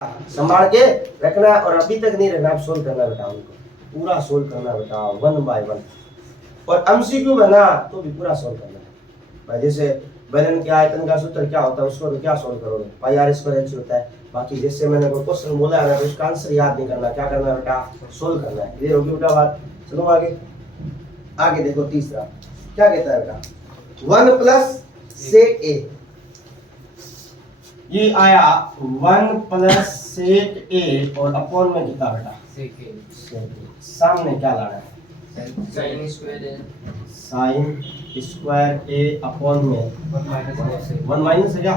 संभाल के रखना और अभी तक नहीं रखना, आप सोल्व करना बेटा, उनको पूरा सोल्व करना बेटा, 1 बाय 1। और एमसीक्यू बना तो भी पूरा सोल्व करना है भाई। जैसे बेलन के आयतन का सूत्र क्या होता है, उसको तो क्या सोल्व करोगे, पाई आर स्क्वायर एच होता है। बाकी जैसे मैंने कोई क्वेश्चन बोला है तो उसका आंसर याद नहीं करना, क्या करना है बेटा, सोल्व करना है। क्लियर होगी बेटा बात। चलो आगे आगे देखो, तीसरा क्या कहता है बेटा, 1 प्लस सेक ए। ये आया 1 प्लस सेक ए और अपॉन में कितना बेटा, सेक ए। सामने क्या लाना है, साइन स्क्वायर ए, साइन स्क्वायर ए अपॉन में 1 माइनस है क्या,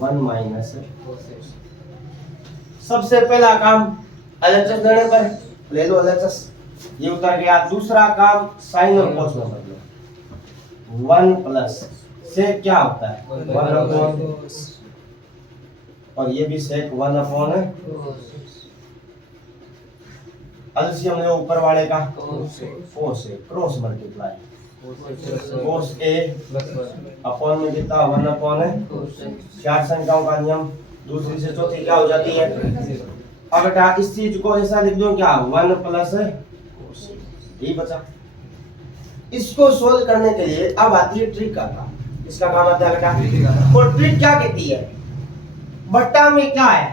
1 माइनस। सबसे पहला काम एलएचएस लेने पर ले लो एलएचएस, ये उतर गया। दूसरा काम साइन और कॉस में बदलो, 1 प्लस से क्या होता है 1 अपॉन, और ये भी सेक 1 अपॉन है। एलसीएम ले ऊपर वाले का कोस ए, क्रॉस मल्टीप्लाई कोस ए अपॉन में कितना 1 अपॉन है। चार संख्याओं का नियम, दूसरी से चौथी क्या हो जाती है। अब बेटा इस चीज को ऐसा लिख दो क्या, 1 प्लस यही बचा। इसको सोल्व करने के लिए अब आती है ट्रिक का काम। इसका काम आता है बेटा, और ट्रिक क्या कहती है, बट्टा में क्या है,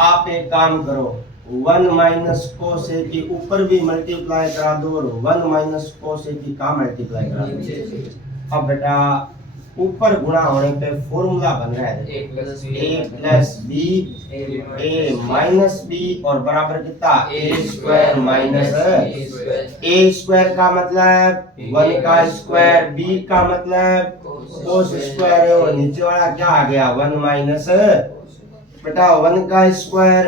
आप एक काम करो 1 माइनस कोस ए के ऊपर भी मल्टीप्लाई करा दो और 1 माइनस कोस ए की का मल्टीप्लाई करा दो। अब बेटा ऊपर गुणा होने पे फॉर्मूला बन रहा है a plus B a minus B और बराबर कितना a square minus a square का मतलब 1 का स्क्वायर, b का मतलब कोस स्क्वायर है, और नीचे वाला क्या आ गया 1 माइनस बेटा 1 का स्क्वायर,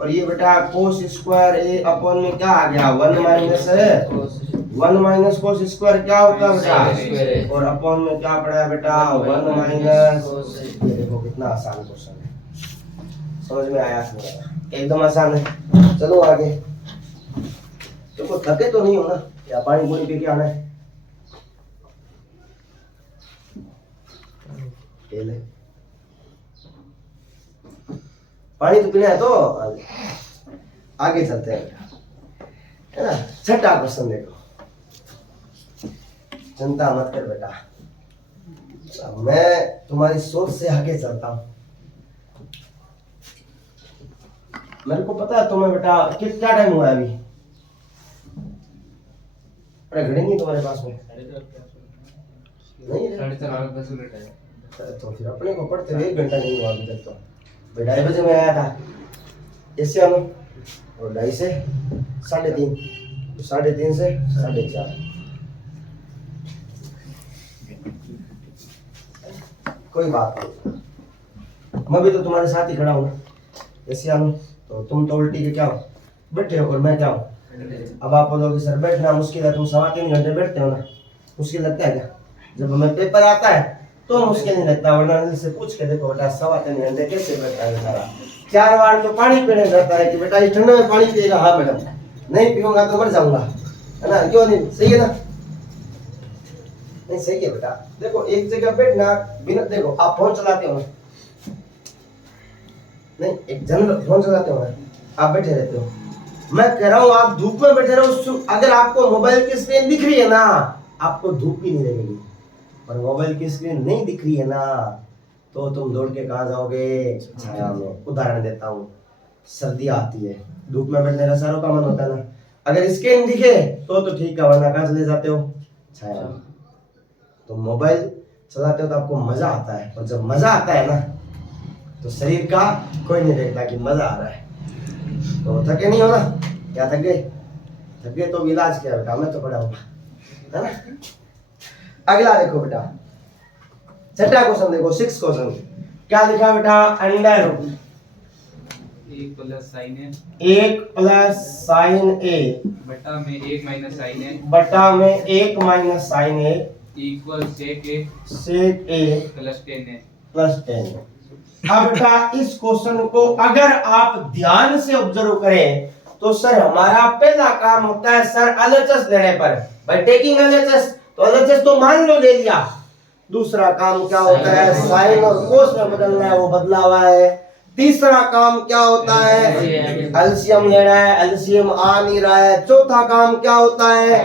और ये बेटा कोस स्क्वायर a अपॉन में क्या आ गया 1 माइनस 1 माइनस कोस स्क्वायर क्या होता है बेटा, और अपॉन में क्या पड़ा है बेटा 1 माइनस। ये देखो कितना आसान क्वेश्चन है, समझ में आया, एकदम आसान है। चलो आगे, देखो थके तो नहीं हो ना, या पानी पूरी पी के आना है, ले पानी तो पीना है। तो आगे चलते हैं, है ना। छठा क्वेश्चन देखो, चिंता मत कर बेटा, मैं तुम्हारी सोच से आगे चलता हूं। मेरे को पता है तुम्हें बेटा कितना टाइम हुआ है अभी, अरे घड़ी नहीं तुम्हारे पास में, नहीं 10:30 मिनट है, तो फिर अपने को पढ़ते हुए 1 घंटा नहीं हुआ अभी तक। तो भाई 2:30 बजे में आया था ऐसे आनो, और 2:30 से 3:30, 3:30 से 4:30। कोई बात नहीं, मैं भी तो तुम्हारे साथ ही खड़ा हूँ ना, ऐसे आनो। तो तुम तो उल्टी के क्या हो, बैठे हो, और मैं क्या हूँ। अब आप बोलोगे सर बैठना मुश्किल है, तुम 3.25 घंटे बैठते हो ना, मुश्किल लगता है क्या। जब हमें पेपर आता है तो मुश्किल नहीं लगता, वरना से पूछ के देखो बेटा 3.25 घंटे कैसे बैठता है बेचारा। 4 बार तो पानी पीने जाता है कि बेटा इस ठंडे में पानी पिएगा, हाँ मैडम, नहीं पीऊंगा तो मर जाऊंगा, है ना, क्यों नहीं, सही है ना, नहीं सही है बेटा। देखो एक जगह बैठना बिना, देखो आप फोन चलाते हो ना, नहीं एक जनरल फोन चलाते हो ना, आप बैठे रहते हो, मैं कह रहा हूँ आप धूप में बैठे रहो, अगर आपको मोबाइल की स्क्रीन दिख रही है ना, आपको धूप भी नहीं लगेगी, और मोबाइल की स्क्रीन नहीं दिख रही है ना, तो तुम दौड़ के कहाँ जाओगे, छाया में। उदाहरण देता हूँ, सर्दी आती है, धूप में बैठने का सारों का मन होता है ना, अगर स्क्रीन दिखे तो ठीक है, वरना कहाँ चले जाते हो, छाया में। तो मोबाइल चलाते हो तो आपको मजा आता है, और जब मजा आता है ना तो शरीर का कोई नहीं देखता कि मजा आ रहा है। तो थके नहीं हो ना, क्या थक गए, थक गए तो इलाज क्या बेटा, मैं तो पड़ा हूँ, है ना। अगला देखो बेटा, छठा क्वेश्चन देखो, 6 क्वेश्चन, क्या लिखा बेटा, अंडर 1 प्लस साइन है, 1 प्लस साइन ए बटा में 1 माइनस साइन है, बटा में 1 माइनस साइन ए इक्वल सेक ए प्लस 10 है, प्लस 10। अब बेटा इस क्वेश्चन को अगर आप ध्यान से ऑब्जर्व करें तो सर हमारा पहला काम होता है सर एलएचएस लेने पर, बाय टेकिंग एलएचएस। तो एलएचएस तो मान लो ले लिया, दूसरा काम क्या होता है, साइन और कोस में बदलना है, वो बदला हुआ है। तीसरा काम क्या होता है, एलसीएम लेना है, एलसीएम आ नहीं रहा है। चौथा काम क्या होता है,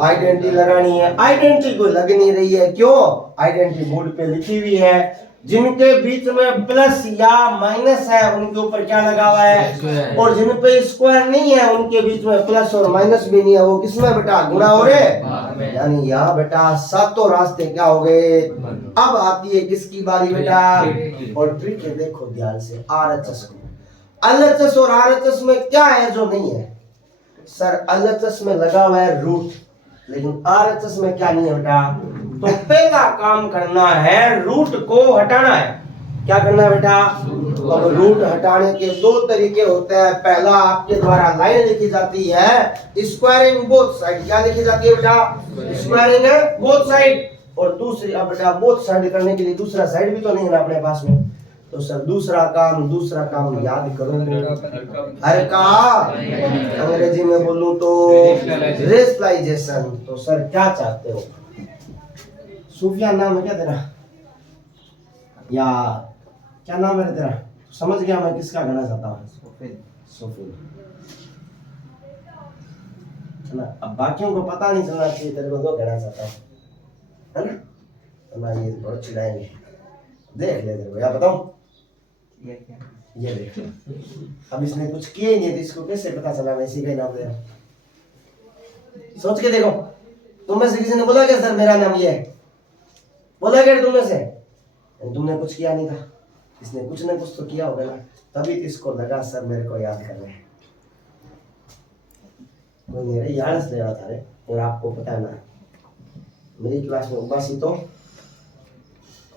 आइडेंटिटी लगानी है, आइडेंटिटी को लग नहीं रही है, क्यों, आइडेंटिटी बोर्ड पे लिखी हुई है। जिनके बीच में प्लस या माइनस है उनके ऊपर क्या लगा हुआ है, और जिन पे स्क्वायर नहीं है उनके बीच में प्लस और माइनस भी नहीं है, वो किसमें बेटा गुणा हो रहे, यानी यहाँ बेटा सातों रास्ते क्या हो गए। अब आती है किसकी बारी बेटा, और ट्रिक है देखो ध्यान से, आरएचएस को। एलएचएस और आरएचएस में क्या है जो नहीं है, सर एलएचएस में लगा हुआ है रूट, लेकिन आरएचएस में क्या नहीं है बेटा। तो पहला काम करना है रूट को हटाना है। क्या करना है बेटा, अब रूट हटाने के दो तरीके होते हैं। पहला आपके द्वारा लाइन लिखी जाती है स्क्वायरिंग बोथ साइड, क्या लिखी जाती है बेटा, स्क्वायरिंग बोथ साइड। और दूसरी अब बेटा बोथ साइड करने के लिए दूसरा साइड भी तो नहीं है ना अपने पास में, तो सर दूसरा काम याद करो, हर का अंग्रेजी में बोलूं तो रेशनलाइजेशन। तो सर क्या चाहते हो, सूफिया नाम है क्या तेरा, या क्या नाम है तेरा, समझ गया मैं किसका कहना चाहता हूँ, सोफिल है ना। अब बाकियों को पता नहीं चलना चाहिए, तेरे को तो कहना चाहता हूँ, है ना, वरना ये बहुत चिढ़ाएंगे। देख ले तेरे को, या बताऊं, ये देख, अब इसने कुछ किया ही नहीं तो इसको कैसे पता चला मैं इसी का ही नाम ले रहा हूं। सोच के देखो, तुम में से किसी ने बोला क्या सर मेरा नाम ये है, बोला क्या तुम में से, तुमने कुछ किया नहीं था, इसने कुछ ना कुछ तो किया होगा ना, तभी तो इसको लगा सर मेरे को याद कर रहे हैं। कोई नहीं रे, याद ले रहा था रे, और आपको पता है ना मेरी क्लास में उबासी तो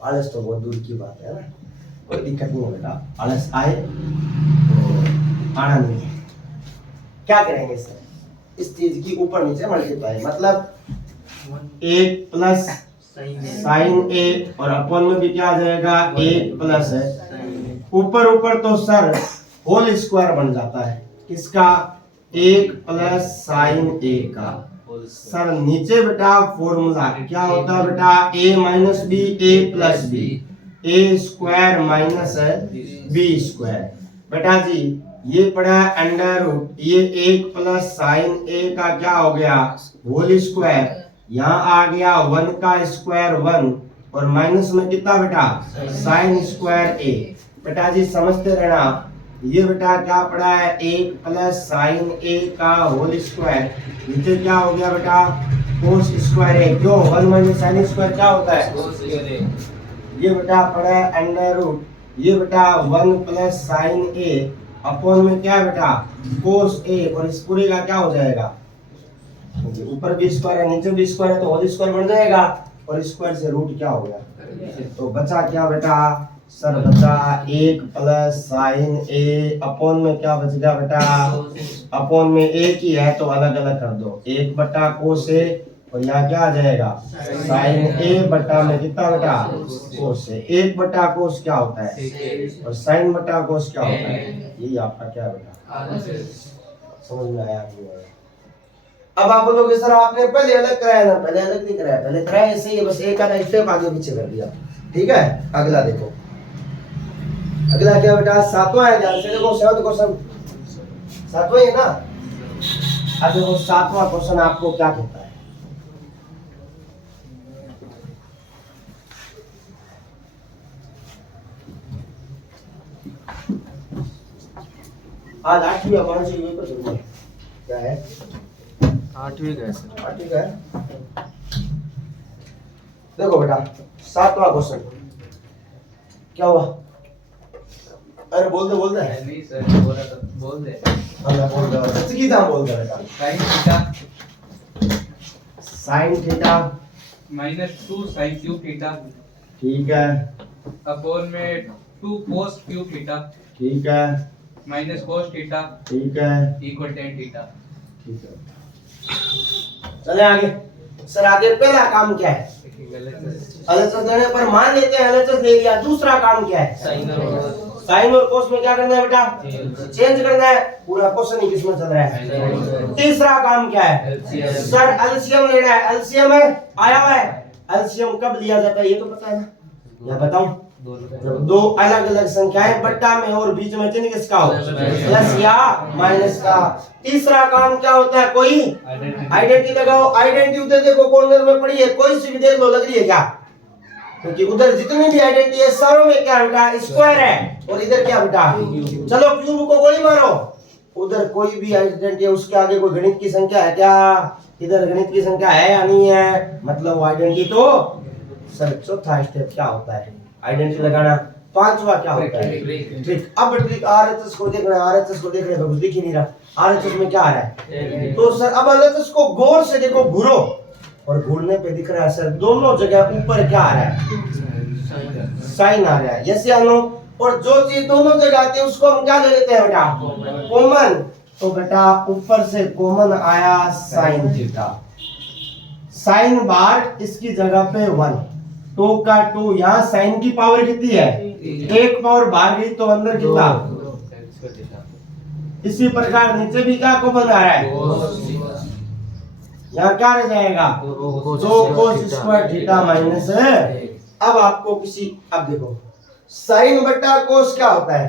आलस तो बहुत दूर की बात है ना, कोई दिक्कत नहीं है बेटा, आलस आए तो आना नहीं है। क्या करेंगे सर, इस चीज की ऊपर नीचे मल्टीप्लाई, मतलब 1 प्लस साइन ए और अपन में भी क्या आ जाएगा 1 प्लस है, ऊपर तो सर होल स्क्वायर बन जाता है किसका, 1 प्लस साइन ए का। सर नीचे बेटा फॉर्मूला क्या होता है बेटा, a minus B A plus B, A square minus है बी स्क्वायर। बेटा जी ये पड़ा अंडर रूट, ये 1 प्लस साइन ए का क्या हो गया होल स्क्वायर, यहाँ आ गया 1 का स्क्वायर 1 और माइनस में कितना बेटा साइन स्क्वायर ए। बेटा जी समझते रहना, ये बेटा क्या पड़ा है 1 प्लस साइन ए का होल स्क्वायर, नीचे क्या हो गया बेटा कोस स्क्वायर ए, क्यों 1 माइनस साइन स्क्वायर क्या होता है, ये बेटा पड़ा है अंडर रूट, ये बेटा 1 प्लस साइन ए अपॉन में क्या बेटा कोस ए, और इस पूरे का क्या हो जाएगा, ऊपर भी स्क्वायर है नीचे भी स्क्वायर है तो होल स्क्वायर बन जाएगा, और स्क्वायर से रूट क्या हो गया, तो बचा क्या बेटा सर, बचा 1 प्लस साइन ए अपॉन में क्या बच गया बेटा, अपॉन में एक ही है तो अलग अलग कर दो, 1 बटा कोस ए और यहाँ क्या आ जाएगा साइन ए बटा में कितना बेटा कोस ए। 1 बटा कोस क्या होता है और साइन बटा कोस क्या होता है, यही आपका क्या बेटा समझ में आया नहीं आया। अब आप बोलोगे सर आपने पहले अलग कराया ना, पहले अलग नहीं कराया, पहले कराया ऐसे ही, बस एक आधा स्टेप आगे पीछे कर दिया, ठीक है। अगला देखो, अगला क्या बेटा 7वां है, ध्यान से देखो 7वां क्वेश्चन, 7वां है ना। अब देखो 7वां क्वेश्चन आपको क्या कहता है, आज 8वीं या 5वीं पेपर चल रहा है, क्या है 8वीं का है सर, 8वीं का है। देखो बेटा 7वां क्वेश्चन क्या हुआ, अरे बोल दे नहीं सर बोल रहा था, बोल दे मैं बोल रहा हूं की था, बोल दे बेटा sin theta -2 sin cube theta ठीक है, अपॉन में 2 cos क्यूब थीटा ठीक है, माइनस cos थीटा ठीक है, इक्वल tan थीटा। ठीक है। चले आगे सर, आगे पहला काम क्या है, एलएचएस लेने पर मान लेते हैं एलएचएस ले लिया, दूसरा काम क्या है साइन और कोस में क्या करना है बेटा चेंज करना है, पूरा क्वेश्चन ही किसमें चल रहा है। तीसरा काम क्या है सर एलसीएम लेना है, एलसीएम है आया हुआ है एलसीएम कब लिया जाता है ये तो पता है ना, या बताऊं? जब दो अलग अलग संख्याएं बट्टा में और बीच में चिन्ह किसका हो, प्लस या माइनस का। तीसरा काम क्या होता है, कोई आइडेंटिटी लगाओ। आइडेंटिटी उधर देखो कॉर्नर में पड़ी है, कोई सी भी देख लो, लग रही है क्या? क्योंकि उधर जितनी भी आइडेंटिटी है सारों में क्या बेटा, स्क्वायर है, और इधर क्या बेटा, चलो क्यूब को गोली मारो। उधर कोई भी आइडेंटिटी है, उसके आगे कोई गणित की संख्या है क्या? इधर गणित की संख्या है या नहीं है, मतलब वो आइडेंटिटी तो। सर चौथा स्टेप क्या होता है, आइडेंटिटी लगाना। पांचवा क्या होता है, ट्रिक। अब ट्रिक आरएचएस को देखना है, आरएचएस को देखने पे कुछ दिख ही नहीं रहा, आरएचएस में क्या आ रहा है। तो सर अब आरएचएस को गौर से देखो, घूरो, और घूरने पे दिख रहा है सर दोनों जगह ऊपर क्या आ रहा है, साइन आ रहा है, यस या नो। और जो चीज दोनों जगह आती है उसको हम क्या ले लेते हैं बेटा, कॉमन। तो बेटा ऊपर से कॉमन आया साइन थीटा, साइन बार इसकी जगह पे 1, 2 का 2, यहाँ साइन की पावर कितनी है, 1 पावर बाहर गई तो अंदर कितना। इसी प्रकार नीचे भी क्या कॉमन आ रहा है, यहाँ क्या रह जाएगा, 2 cos स्क्वायर थीटा माइनस है। अब आपको किसी, अब देखो साइन बटा कोस क्या होता है,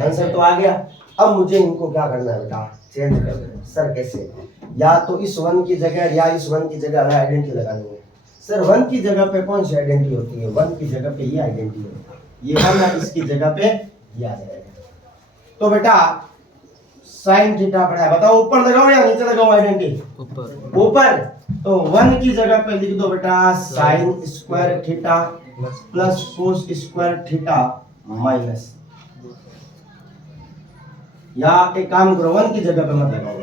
आंसर तो आ गया। अब मुझे इनको क्या करना है बेटा, चेंज कर देना। सर कैसे, या तो इस 1 की जगह या इस 1 की जगह हमें आइडेंटिटी लगानी है। सर 1 की जगह पे कौन सी आइडेंटिटी होती है, 1 की जगह पे ये आइडेंटिटी होती है, ये 1 है, इसकी जगह पे ये आ जाएगा। तो बेटा साइन थीटा पड़ा है, बताओ ऊपर लगाओ या नीचे लगाओ आइडेंटिटी, ऊपर। तो 1 की जगह पे लिख दो बेटा sine square theta plus cos square theta minus, या एक काम करो 1 की जगह पे मत लगाओ,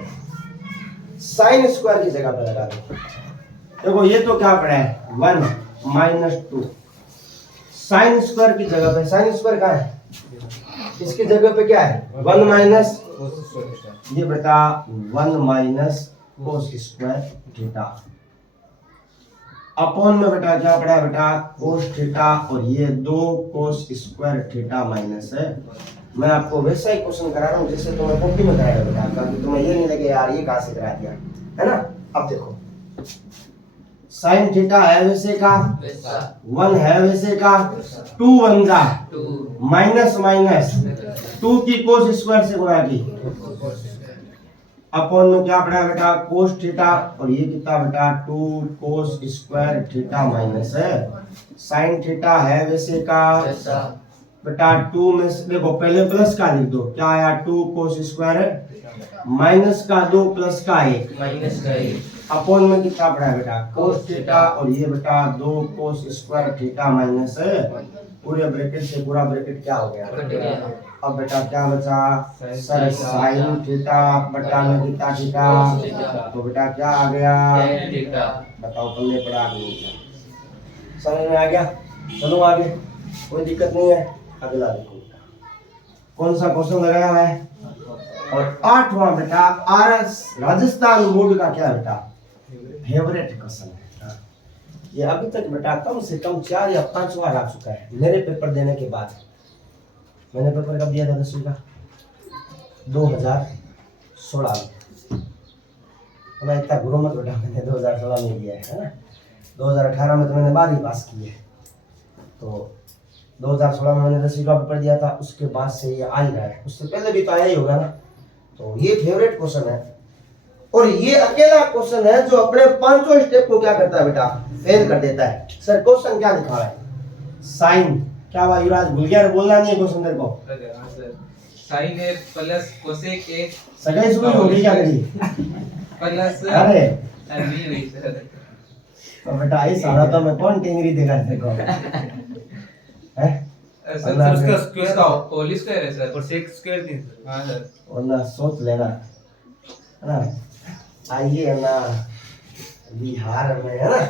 साइन स्क्वायर की जगह पे लगा दो। देखो ये तो क्या पड़ा है 1 माइनस 2, साइन स्क्वायर की जगह पे, साइन स्क्वायर कहाँ है, इसकी जगह पे क्या है 1 माइनस, ये बेटा 1 minus cos square theta upon में बेटा क्या पड़ा है बेटा कोस थीटा, और ये 2 कोस स्क्वायर थीटा माइनस है। मैं आपको वैसा ही क्वेश्चन करा रहा हूँ जैसे तुम्हें कॉपी में कराया बेटा, ताकि तुम्हें ये नहीं लगे यार ये कहाँ से करा दिया, है ना। अब देखो साइन थीटा है वैसे का, 1 है वैसे का, 2 1 जा माइनस माइनस 2 की कोस स्क्वायर से गुणा की, अपॉन में क्या पड़ा बेटा कोस थीटा, और ये कितना बेटा 2 कोस स्क्वायर थीटा माइनस है। साइन थीटा है वैसे का बेटा 2 में से देखो पहले प्लस का लिख दो, क्या आया 2 कोस स्क्वायर माइनस का 2 प्लस का 1 माइनस का 1, अपॉन में कितना पड़ा है बेटा कोस थीटा, और ये बेटा 2 कोस स्क्वायर थीटा माइनस है। पूरे ब्रैकेट से पूरा ब्रैकेट क्या हो गया, अब बेटा क्या बचा सर साइन थीटा बटा में कितना थीटा, तो बेटा क्या आ गया, बताओ पल्ले पड़ा नहीं, समझ में आ गया। चलो आगे, कोई दिक्कत नहीं है। अगला देखो कौन सा क्वेश्चन लगाया हुआ है, और 8वां बेटा आरएस राजस्थान बोर्ड का क्या बेटा फेवरेट क्वेश्चन है। ये अभी तक बेटा कम से कम 4 या 5 बार आ चुका है मेरे पेपर देने के बाद। मैंने पेपर कब दिया था 10वीं का, 2016 में। मैं इतना गुरु मत बेटा, मैंने 2016 में दिया है ना, 2018 में तो मैंने 12वीं पास की है, तो 2016 में मैंने 10वीं का पेपर दिया था, उसके बाद से ये आ ही रहा है, उससे पहले भी तो आया ही होगा ना। तो ये फेवरेट क्वेश्चन है, और ये अकेला क्वेश्चन है जो अपने 5 स्टेप को क्या करता है बेटा फेल कर देता है। सर क्वेश्चन क्या लिखा है, साइन क्या भाई युवराज भूल गया, बोलना नहीं है क्वेश्चन तेरे को। Sine A plus cosec A, सगाई सुबह हो गई क्या करी प्लस अरे नहीं हुई सर। तो बेटा इस सारा तो मैं कौन टेंगरी देगा तेरे को है सर उसका स्क्वायर का होल स्क्वायर है सर, और सेक स्क्वायर नहीं सर। हां सर, वरना सोच लेना है ना, आइए ना बिहार में है ना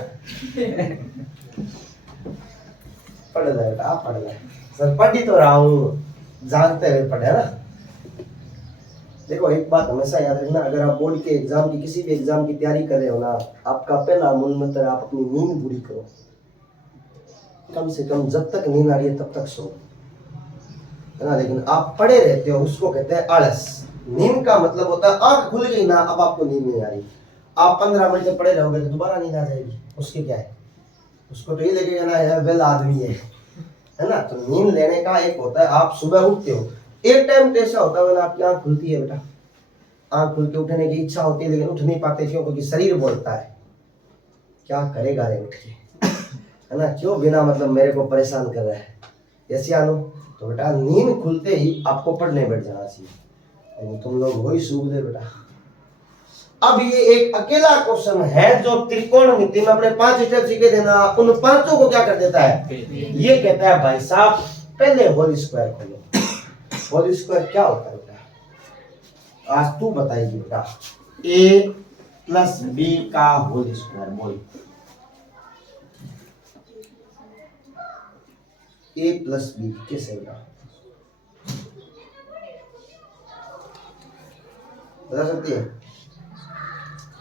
पढ़ ले बेटा पढ़ ले, सर पढ़ ही तो रहा हूँ, जानते हुए पढ़े ना। देखो एक बात हमेशा याद रखना, अगर आप बोर्ड के एग्जाम की किसी भी एग्जाम की तैयारी कर रहे हो ना, आपका पहला मूल मंत्र आप अपनी नींद पूरी करो, कम से कम जब तक नींद आ रही है तब तक सो, है ना। लेकिन आप पड़े रहते हो उसको कहते हैं आलस। नींद का मतलब होता है आंख खुल गई ना, अब आपको नींद नहीं आ रही, आप 15 मिनट पड़े रहोगे तो दोबारा नींद आ जाएगी, उसके क्या है उसको तो ये लगेगा ना यार वेल आदमी है ना। तो नींद लेने का एक होता है, आप सुबह उठते हो, एक टाइम तो ऐसा होता है ना आपकी आंख खुलती है बेटा, आंख खुल के उठने की इच्छा होती है लेकिन उठ नहीं पाते, क्यों? क्योंकि शरीर बोलता है क्या करेगा रे उठ के, है ना, क्यों बिना मतलब मेरे को परेशान कर रहा है, ऐसे आनो। तो बेटा नींद खुलते ही आपको पढ़ने बैठ जाना चाहिए, तुम लोग वही सूख दे बेटा। अब ये एक अकेला क्वेश्चन है जो त्रिकोणमिति में अपने 5 स्टेप सीखे देना, उन पांचों को क्या कर देता है, ये कहता है भाई साहब पहले होल स्क्वायर खोलो। होल स्क्वायर क्या होता है बेटा, आज तू बताएगी बेटा, a प्लस बी का होल स्क्वायर बोल। a प्लस बी कैसे बेटा, बता सकती है?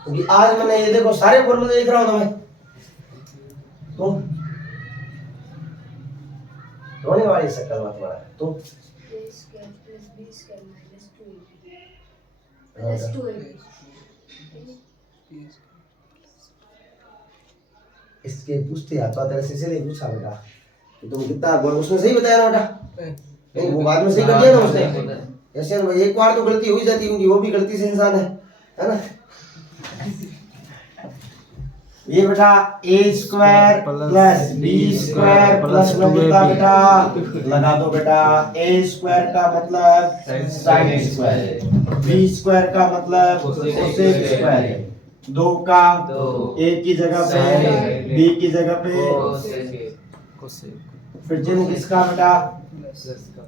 क्योंकि आज मैंने ये देखो सारे फॉर्मूले लिख रहा हूं तुम्हें, तुम रोने वाली शक्ल मत बना तुम। इसके पूछते आता तेरे से नहीं पूछा बेटा कि तुम कितना बोल, उसने सही बताया ना बेटा, नहीं वो बाद में सही कर दिया ना उसने। ऐसे एक बार तो गलती हो ही जाती है क्योंकि वो भी गलती से इंसान है ना। ये बेटा a square plus B square plus में कितना बेटा लगा दो बेटा, a स्क्वायर का मतलब साइन स्क्वायर, b स्क्वायर का मतलब कोसेक स्क्वायर, 2 का a की जगह पे b की जगह पे फिर चिन्ह किसका बेटा,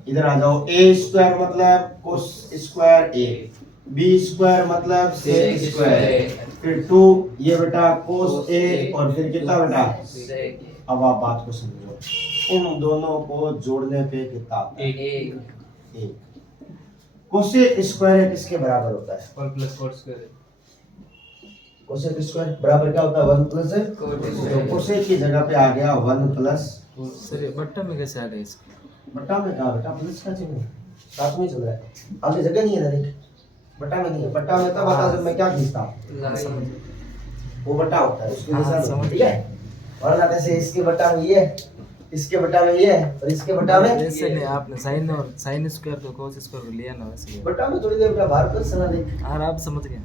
इधर आ जाओ, a स्क्वायर मतलब cos square a, b square मतलब सेक स्क्वायर, फिर 2 ये बेटा कोस a और फिर कितना बेटा। अब आप बात को समझो, इन दोनों को जोड़ने पे कितना आता है, 1। कोसेक स्क्वायर किसके बराबर होता है, 1 plus coat square. Cosec square बराबर क्या होता है, 1 प्लस, तो कोसेक की जगह पे आ गया 1 प्लस। सर बट्टा में कैसे आ गया इसका, बट्टा में कहा बेटा प्लस का चिन्ह साथ में चल रहा है, आगे जगह नहीं है ना, देख बट्टा में नहीं है, बट्टा में तब आता जब मैं क्या खींचता हूं, वो बट्टा होता है उसके निशान, ठीक है। और ना जैसे इसके बट्टा में ये है, इसके बट्टा में ये है और इसके बट्टा में जैसे नहीं आपने साइन और साइन स्क्वायर को कोस स्क्वायर को लिया ना वैसे बट्टा में थोड़ी देर बेटा बाहर कर सना देख। हाँ आप समझ गए।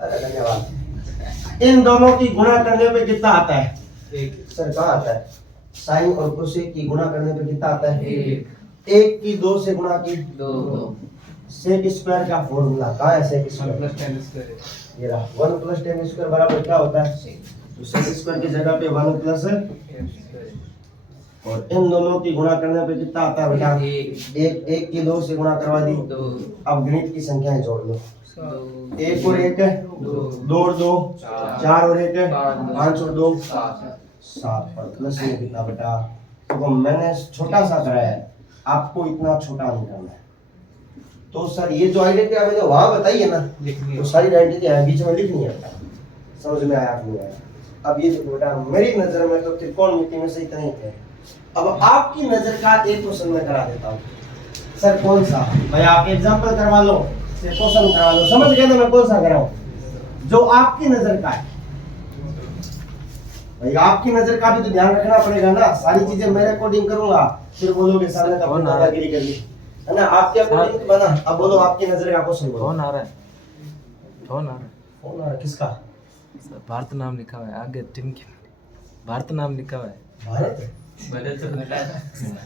अरे धन्यवाद। इन दोनों की गुणा करने पे कितना आता है, 1 सर कहाँ आता है, साइन और कोसेक की गुणा करने पे कितना आता है, 1 की 2 से गुणा की 2 सेक स्क्वायर का फॉर्मूला कहाँ है, सेक 1 स्क्वायर प्लस 10 स्क्वायर। ये रहा 1 प्लस 10 स्क्वायर बराबर क्या होता है, तो सेक स्क्वायर की जगह पे 1 प्लस है, और इन दोनों की गुणा करने पे कितना आता है बेटा, 1 की 2 से गुणा करवा दी। अब गणित की संख्याएं जोड़ लो, 1 और 1 2 और 2 4 और 1 5 और 2 7 पर प्लस ये कितना बेटा, तो मैंने छोटा सा कराया है, आपको इतना छोटा नहीं करना है। तो सर ये जो आइडेंटिटी मैंने वहां बताई है ना, तो सारी आइडेंटिटी यहाँ बीच में लिखनी है, समझ में आया नहीं आया। अब ये देखो बेटा मेरी नजर में तो त्रिकोणमिति में से इतना ही है। अब आपकी नजर का एक क्वेश्चन मैं करा देता हूँ, सर कौन सा, भाई आप एग्जांपल करवा लो, क्वेश्चन करवा लो, समझ गए ना मैं कौन सा कराऊं, जो आपकी नजर का है। भाई आपकी नजर का भी तो ध्यान रखना पड़ेगा ना, सारी चीजें मैं रिकॉर्डिंग करूंगा फिर बोलोगे सामने का अपनी दादागिरी कर ली, है ना। आपके अकॉर्डिंग बना, अब बोलो आपकी नजर का क्वेश्चन बोलो। फोन आ रहा है, फोन आ रहा है, फोन आ रहा है, किसका, सर भारत नाम लिखा हुआ है आगे टीम की, भारत नाम लिखा हुआ है, भारत बदल तो बेटा।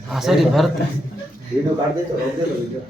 हाँ सॉरी भारत। वीडियो काट दे तो रोक दे वीडियो।